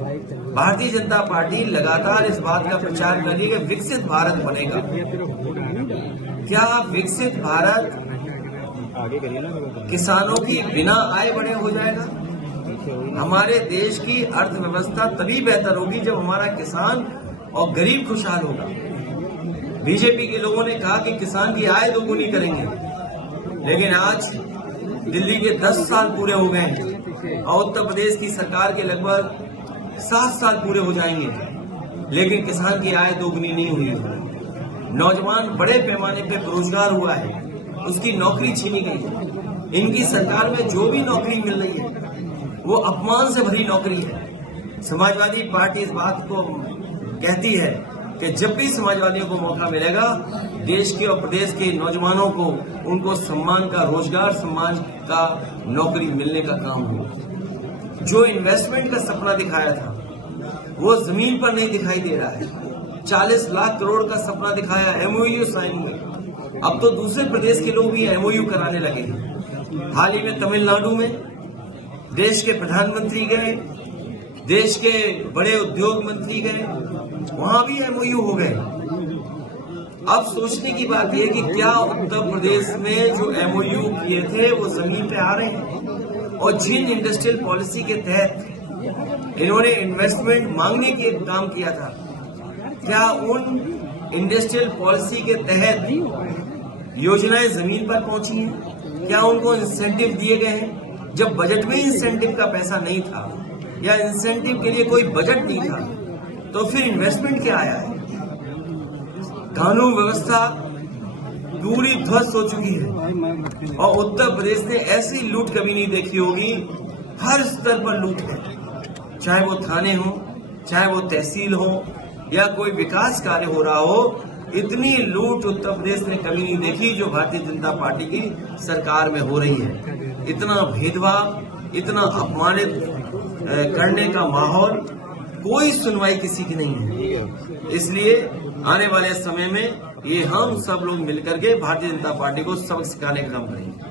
Bharatiya Janata party लगातार इस बात का प्रचार कर रही है कि विकसित भारत बनेगा। क्या विकसित भारत किसानों की बिना आय बढ़े हो जाएगा? हमारे देश की अर्थव्यवस्था तभी बेहतर होगी जब हमारा किसान और गरीब खुशहाल होगा। बीजेपी के लोगों ने कहा कि किसान की आय दोगुनी करेंगे, लेकिन आज दिल्ली के 10 साल पूरे हो गए हैं और उत्तर प्रदेश की सरकार के लगभग 7 साल पूरे हो जाएंगे, लेकिन किसान की आय दोगुनी नहीं हुई है। नौजवान बड़े पैमाने पे बेरोजगार हुआ है, उसकी नौकरी छीनी गई है। इनकी सरकार में जो भी नौकरी मिल रही है वो अपमान से भरी नौकरी है। समाजवादी पार्टी इस बात को कहती है कि जब भी समाजवादियों को मौका मिलेगा, देश के और प्रदेश के नौजवानों को उनको सम्मान का, रोजगार सम्मान का, नौकरी मिलने का काम होगा। जो इन्वेस्टमेंट का सपना दिखाया था वो जमीन पर नहीं दिखाई दे रहा है। 40 लाख करोड़ का सपना दिखाया, एमओयू साइन हुए, अब तो दूसरे प्रदेश के लोग भी एमओयू कराने लगे हैं। हाल ही में तमिलनाडु में देश के प्रधानमंत्री गए, देश के बड़े उद्योग मंत्री गए, वहां भी एमओयू हो गए। अब सोचने की बात यह कि क्या उत्तर प्रदेश में जो एमओयू किए थे वो जमीन पे आ रहे हैं? और जिन इंडस्ट्रियल पॉलिसी के तहत इन्होंने इन्वेस्टमेंट मांगने के काम किया था, क्या उन इंडस्ट्रियल पॉलिसी के तहत योजनाएं जमीन पर पहुंची हैं? क्या उनको इंसेंटिव दिए गए हैं? जब बजट में इंसेंटिव का पैसा नहीं था या इंसेंटिव के लिए कोई बजट नहीं था, तो फिर इन्वेस्टमेंट क्या आया है? कानून व्यवस्था पूरी ध्वस्त हो चुकी है और उत्तर प्रदेश ने ऐसी लूट कभी नहीं देखी होगी। हर स्तर पर लूट है, चाहे वो थाने हो, चाहे वो तहसील हो या कोई विकास कार्य हो रहा हो। इतनी लूट उत्तर प्रदेश ने कभी नहीं देखी जो भारतीय जनता पार्टी की सरकार में हो रही है। इतना भेदभाव, इतना अपमानित करने का माहौल, कोई सुनवाई किसी की नहीं है। इसलिए आने वाले समय में ये हम सब लोग मिलकर के भारतीय जनता पार्टी को सबक सिखाने का काम करेंगे।